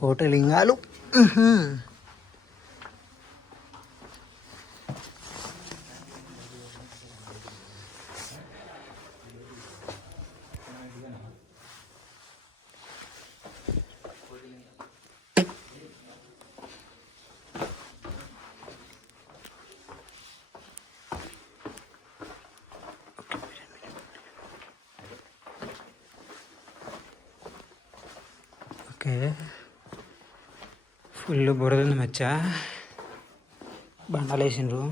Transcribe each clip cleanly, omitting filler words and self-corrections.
కోటలింగాలు. Okay, full బురద ఉంది మచ్చ. బండలు వేసిండ్రు.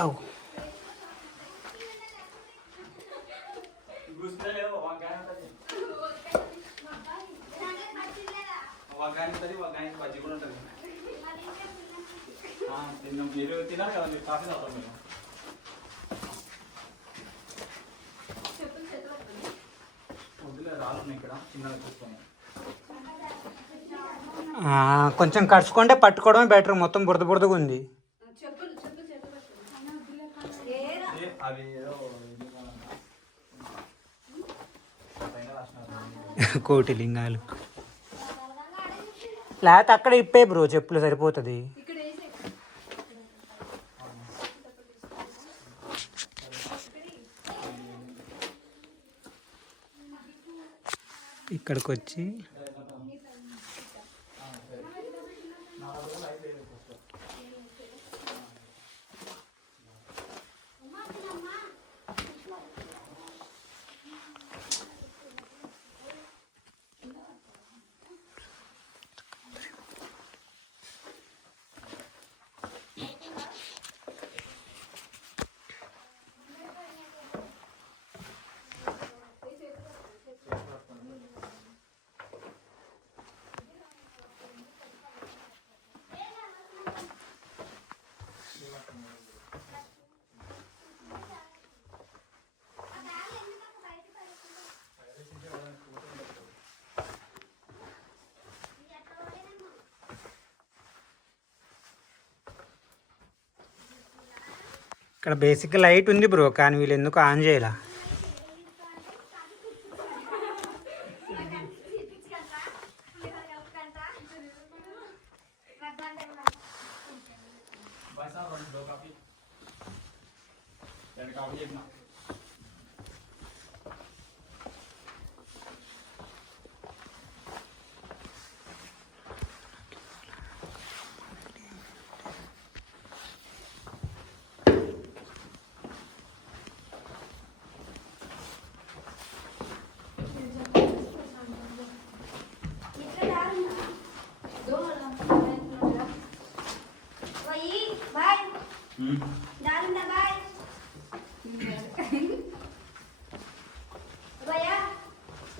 అవు తినాలి కదా మీరు, కాఫీ తాగుతాం మేము. కొంచెం కడుచుకుంటే పట్టుకోవడమే బెటర్. మొత్తం బురద బురదగా ఉంది. కోటిలింగాలు లేకపోతే అక్కడ ఇప్పే బ్రో, చెప్పులు సరిపోతుంది. ఇక్కడికి వచ్చి ఇక్కడ బేసిక్ లైట్ ఉంది బ్రో, కానీ వీళ్ళు ఎందుకు ఆన్ చేయాల?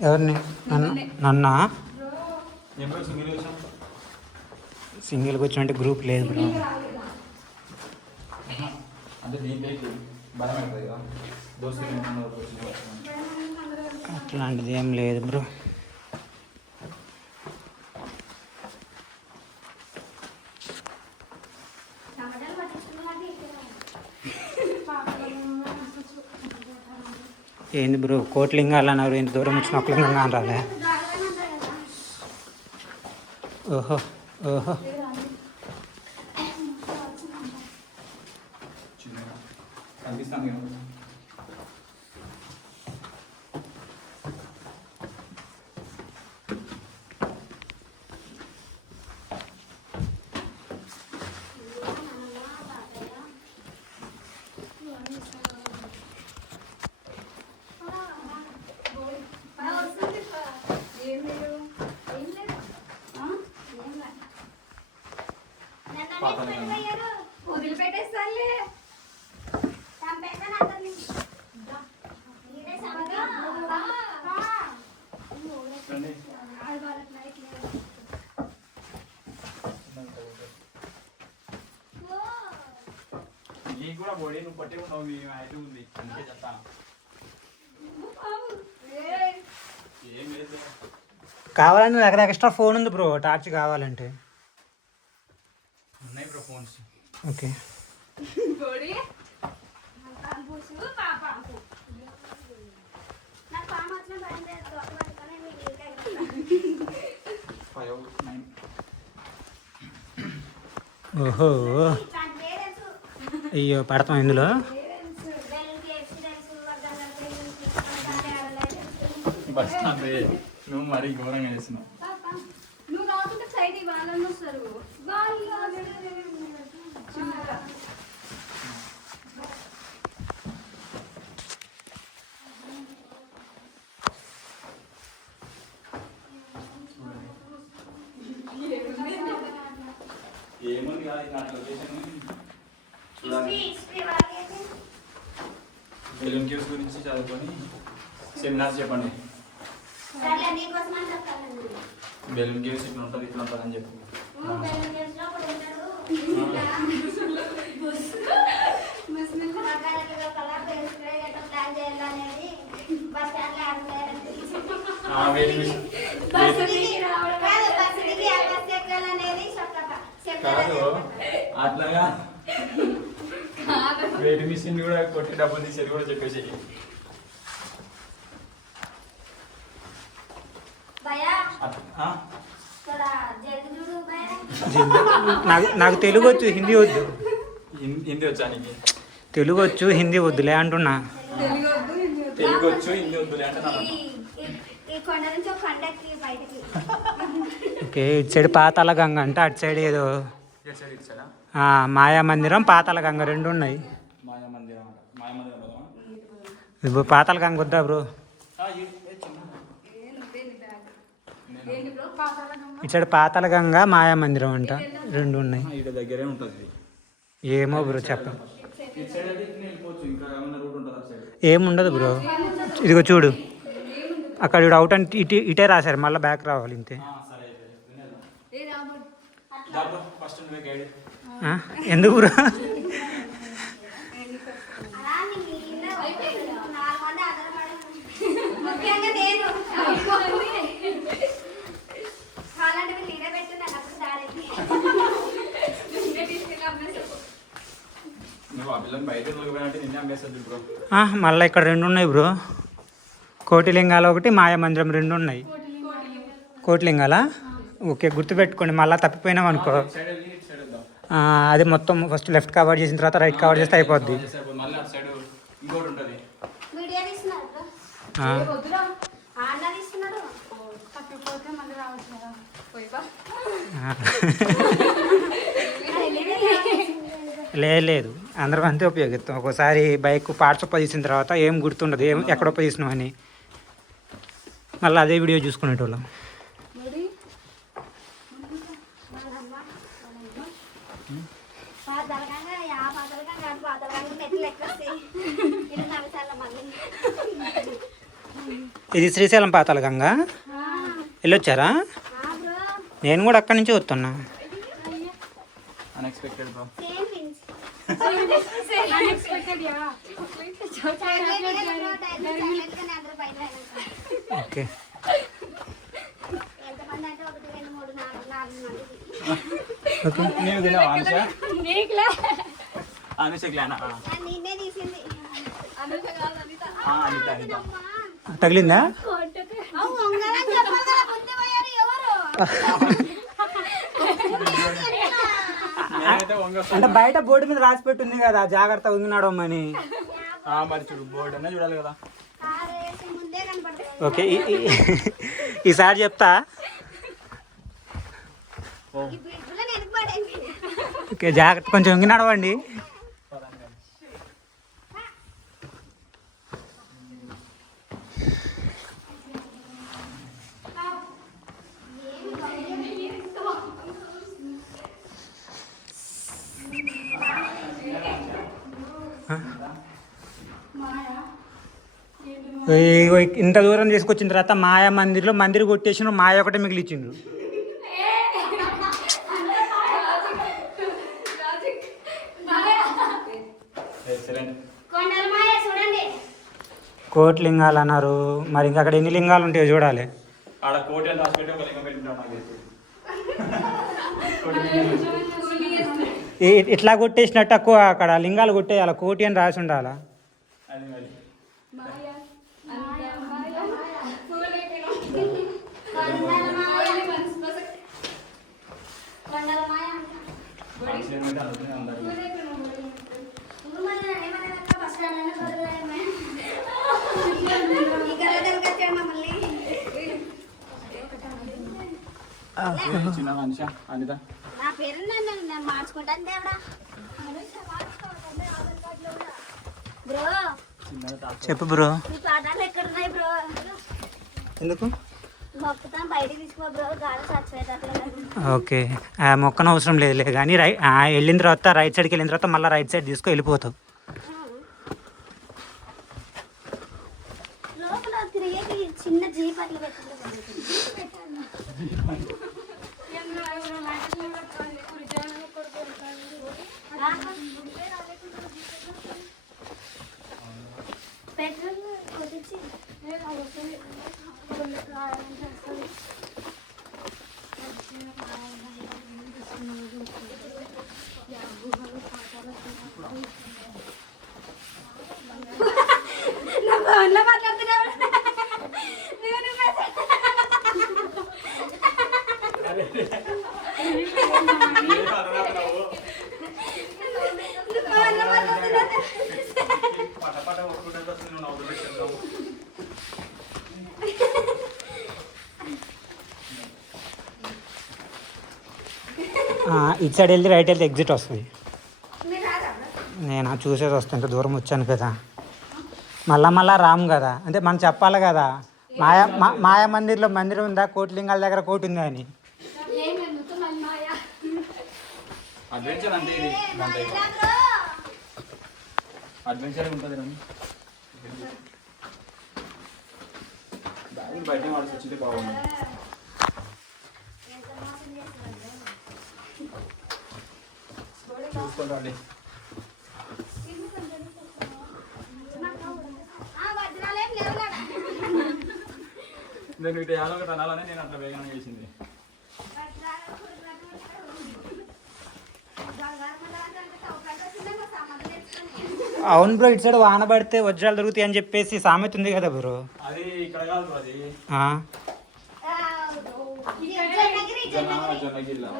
ఎవరిని? నన్నా? సింగిల్కి వచ్చినట్టు గ్రూప్ లేదు బ్రో. అట్లాంటిది ఏం లేదు బ్రో. ఏంది బ్రో కోట్లింగాలు అన్నారు, ఇంత దూరం వచ్చిన ఒక లింగంగా రాలే? ఓహో ఓహో, వదిలిపెట్టేస్తానులే. నీకు కూడా బోడీ నువ్వు పట్టి ఉన్నావు, మీ హైట్ ఉంది అందుకే చెప్తాను. ఏం లేదు కావాలంటే దగ్గర ఎక్స్ట్రా ఫోన్ ఉంది బ్రో, టార్చ్ కావాలంటే. ఉన్నాయి బ్రో ఫోన్స్. ఓకే నాకు ఓహో అయ్యో పడతాం ఇందులో. బస్ స్టాండ్ నువ్వు మరీ ఘోరంగా చేస్తున్నావు. నువ్వు రాకుంటే సైడ్ వాళ్ళని వస్తారు. ఏముంది కాదు ఇట్లాంటి లొకేషన్ చూడాలి. బెలూన్ కేవ్స్ గురించి చదువుకొని సెమినార్స్ చెప్పండి. బెలూన్ కేవ్స్ ఇట్లా ఉంటుంది ఇట్లా ఉంటుంది అని చెప్పి కాదు అట్లాగా వెయిట్ మిషన్ కూడా కొట్టి డబ్బులు తీసేది కూడా చెప్పేసి. నాకు తెలుగు వచ్చు, హిందీ వద్దు. హిందీ వచ్చా నీకు? తెలుగు వచ్చు, హిందీ వద్దులే అంటున్నా. తెలుగు వచ్చు, హిందీ వద్దులే అంటే ఓకే, ఇటు సైడ్ పాతాళ గంగ అంటే అటు సైడ్ ఏదో మాయా మందిరం, పాతాళ గంగ రెండు ఉన్నాయి. ఇప్పుడు పాతాళ గంగ వద్దా బ్రో? ఇటు సైడ్ పాతాళ గంగ, మాయా మందిరం అంట రెండు ఉన్నాయి. దగ్గరే ఉంటుంది. ఏమో బ్రో చెప్పండి. ఏముండదు బ్రో, ఇదిగో చూడు అక్కడ ఇటు అవుట్ అంటే ఇటే రాశారు, మళ్ళీ బ్యాక్ రావాలి ఇంతే. ఎందుకు బ్రో? మళ్ళీ ఇక్కడ రెండు ఉన్నాయి బ్రో, కోటిలింగాలు ఒకటి, మాయా మందిరం రెండు ఉన్నాయి. కోటిలింగాల ఓకే, గుర్తుపెట్టుకోండి, మళ్ళీ తప్పిపోయినాం అనుకో. అదే మొత్తం ఫస్ట్ లెఫ్ట్ కవర్ చేసిన తర్వాత రైట్ కవర్ చేస్తే అయిపోద్ది. లేదు అందరం అంతే ఉపయోగిస్తాం. ఒకసారి బైక్ పార్ట్స్ తీసిన తర్వాత ఏం గుర్తుండదు, ఏం ఎక్కడ తీసినాం అని, మళ్ళీ అదే వీడియో చూసుకునేటోళ్ళం. ఇది శ్రీశైలం పాతాళ గంగ వెళ్ళొచ్చారా? నేను కూడా అక్కడి నుంచి వస్తున్నా. Unexpected bro. ఓకే నేను తిన్నావా అనుష? అనుష అనిత అనిత తగిలిందా? అంటే బయట బోర్డు మీద రాసి పెట్టుంది కదా, జాగ్రత్త ఉంగినాడమ్మని. మరి చూడు, బోర్డు అన్నా చూడాలి కదా. ఓకే, ఈసారి చెప్తా. ఓకే జాగ్రత్త, కొంచెం ఉంగి నడవండి. ఇంత దూరం తీసుకొచ్చిన తర్వాత మాయా మందిర్లో మందిర్ కొట్టేసిన, మాయ ఒకటే మిగిలిచ్చిండ్రు. కోటి లింగాలు అన్నారు, మరి ఇంకా అక్కడ ఎన్ని లింగాలు ఉంటాయో చూడాలి. ఇట్లా కొట్టేసినట్టు అక్కడ లింగాలు కొట్టేయాలి, కోటి అని రాసి ఉండాలా. చిన్న మనిషి అనిత నా పేరు నేను మార్చుకుంటాను దేవుడా. బ్రో చెప్పు బ్రో. ఈ పాఠాలు ఎక్కడున్నాయి బ్రో? ఎందుకు మొక్కుతాను బయటికి తీసుకో బ్రో, గాలి చచ్చిపోయేటట్లేదు. ఓకే, ఆ మొక్కను అవసరం లేదులే కానీ వెళ్ళిన తర్వాత రైట్ సైడ్కి వెళ్ళిన తర్వాత మళ్ళీ రైట్ సైడ్ తీసుకో వెళ్ళిపోతావు. లోపల తిరిగేకి చిన్న జీప్ అట్లా పెట్టాలి. పెట్రోల్ కొట్టించి నా ఫోన్లో మాట్లాడుతున్నావు. ఇటు సైడ్ వెళ్ళి రైట్ వెళ్తే ఎగ్జిట్ వస్తుంది. నేను చూసేది వస్తాను, ఇంత దూరం వచ్చాను కదా, మళ్ళా రాము కదా, అంటే మనం చెప్పాలి కదా. మాయా మందిర్లో మందిరం ఉందా, కోటిలింగాల దగ్గర కోటి ఉందా అని. అడ్వెంచర్ అంటే ఇది అడ్వెంచర్ ఉంటుంది రండి. బ్యాగులు బయట వాడిసి వచ్చింది బాగుంది. చూసుకోండి. నేను ఇటు యాలో ఒకటి అనాలని నేను అట్లా వేగంగా చేసింది. అవును బ్రో, ఇటు సైడ్ వాన పడితే వజ్రాలు దొరుకుతాయి అని చెప్పేసి సామెత ఉంది కదా బ్రో. అది ఇక్కడ కాదు బ్రో, అది జొన్నగిరిలో.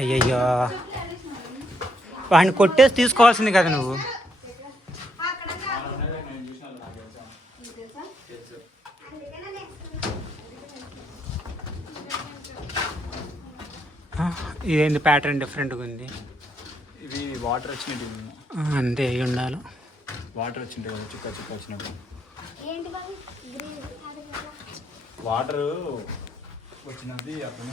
అయ్యయ్యో, వాడిని కొట్టేసి తీసుకోవాల్సింది కదా నువ్వు. ఇదేంది ప్యాటర్న్ డిఫరెంట్గా ఉంది. ఇవి వాటర్ వచ్చినట్టు అంతే అయి ఉండాలి. వాటర్ వచ్చింటాయి కదా, చుక్క చుక్క వచ్చినప్పుడు ఏంటి బాబు వాటర్ వచ్చినది అప్పుడు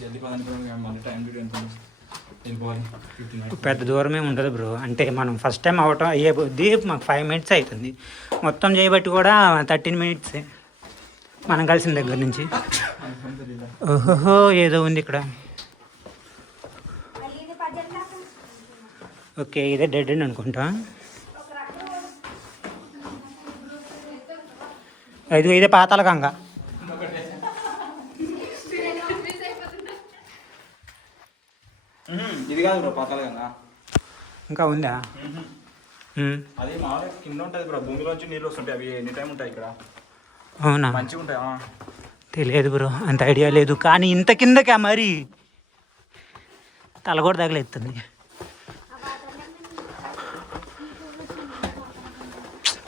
జల్దీ పదానికి మళ్ళీ టైం టు ఎంత వెళ్ళిపోవాలి. 15 పెద్ద దూరమే ఉంటుంది బ్రో, అంటే మనం ఫస్ట్ టైం అవటం అయ్యే బుద్ధి మాకు 5 minutes అవుతుంది, మొత్తం చేయబట్టి కూడా 13 minutes మనం కలిసిన దగ్గర నుంచి. ఓహోహో, ఏదో ఉంది ఇక్కడ. ఓకే, ఇదే డెడ్ ఎండ్ అనుకుంటా. ఇదే పాతాల గంగ. ఇది కాదు బ్రో పాతాల గంగ, ఇంకా ఉందా? అది మామూలుగా కింద ఉంటుంది బ్రో, భూమిలోంచి నీళ్ళు వస్తుంటాయి, అవి ఎనీ టైం ఉంటాయి ఇక్కడ. అవునా? మంచిగా ఉంటాయి. తెలియదు బ్రో, అంత ఐడియా లేదు, కానీ ఇంత కిందకా మరి తల కూడా తగలేస్తుంది.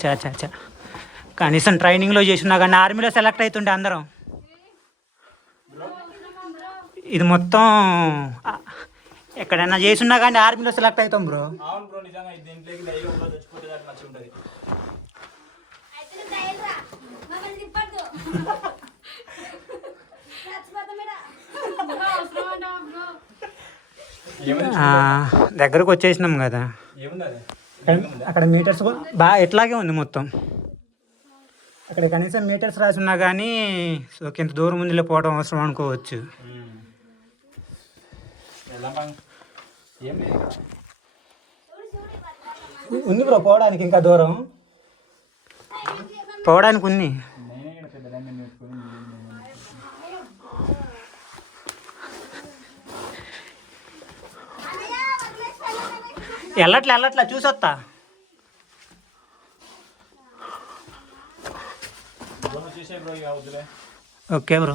చా చా చా, కనీసం ట్రైనింగ్లో చేసినా కానీ ఆర్మీలో సెలెక్ట్ అవుతుండే అందరం. ఇది మొత్తం ఎక్కడైనా చేసున్నా కానీ ఆర్మీలో సెలెక్ట్ అవుతాం బ్రో. అవును బ్రో, నిజంగా దీంట్లోకి లైవ్గా చచ్చిపోతే దానికి మంచిగా ఉంటుంది. దగ్గరకు వచ్చేసినాం కదా, ఏముంది అది? అక్కడ మీటర్స్ బాగా ఎట్లాగే ఉంది మొత్తం. అక్కడ కనీసం మీటర్స్ రాసి ఉన్నా కానీ సో ఇంత దూరం ముందులో పోవడం అవసరం అనుకోవచ్చు. ఉంది బ్రో పోవడానికి, ఇంకా దూరం పోవడానికి ఉంది. వెళ్ళట్లా చూసొస్తా. ఓకే బ్రో,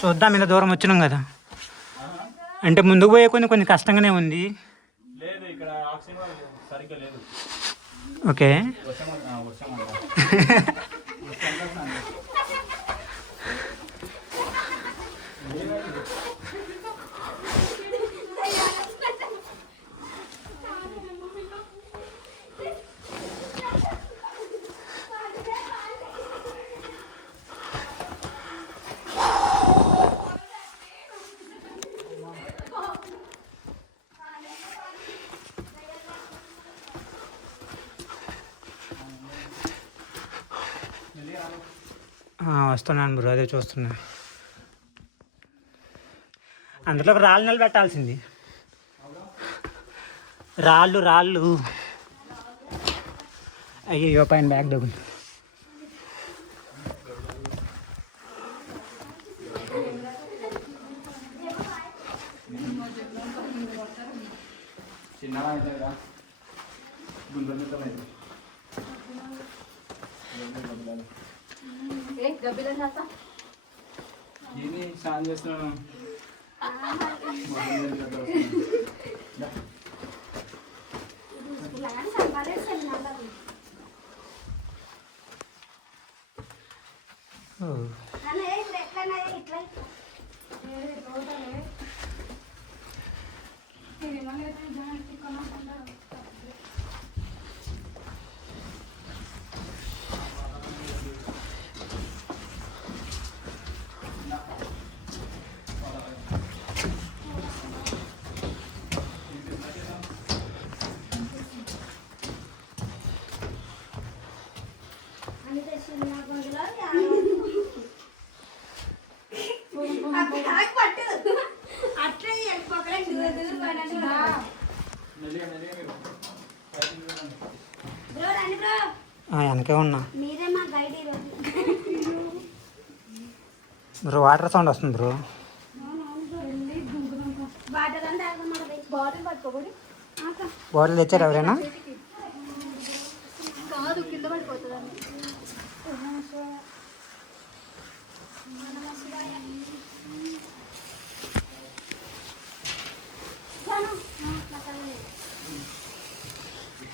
చూద్దాం. ఇంత దూరం వచ్చినాం కదా, అంటే ముందుకు పోయే కొంచెం కష్టంగానే ఉంది. లేదు ఇక్కడ ఆక్సిజన్ సరిగ్గా లేదు. ఓకే. వర్షం అంట. వస్తున్నాను బ్రో, అదే చూస్తున్నా. అందులో రాళ్ళు నిలబెట్టాల్సింది. రాళ్ళు అయ్యో పైన బ్యాగ్ డబ్బులు. చిన్నగా అయితే కదా గుండ్రలు దీన్ని స్నానం చేస్తున్నాను. వెనకే ఉన్నా మీరే మా గైడ్ ఈరోజు. బ్రో వాటర్ సౌండ్ వస్తుంది బ్రో. వాటర్ అంతా బాటిల్ పట్టుకోబడి బాటిల్ తెచ్చారు ఎవరైనా? కాదు, కింద పడిపోతుందండి.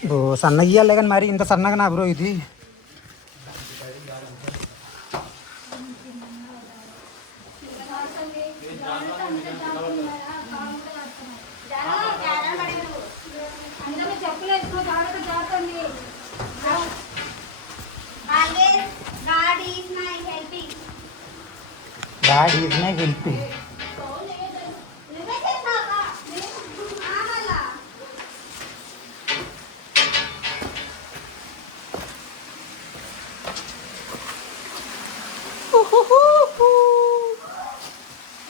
బ్రో సన్నగా ఇవ్వాలి కానీ మరి ఇంత సన్నగా నా బ్రో ఇది. God is my helping.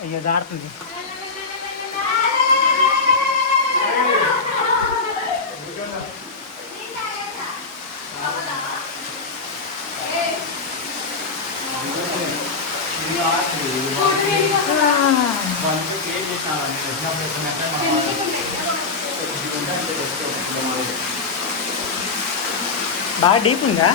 అయ్యో దాడుతుంది. బాగా డీప్ ఉందా?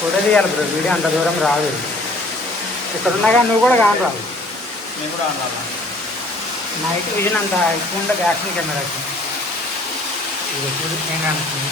ఫోటో తీయాలి బ్రో, వీడియో అంత దూరం రాదు. ఇక్కడ ఉన్నా కానీ నువ్వు కూడా కాని రాదు. నేను కూడా అన్నా నైట్ విజన్ అంత ఎక్కువ ఉండదు యాక్షన్ కెమెరాకి. ఇది చూడు ఏం కానుతుంది.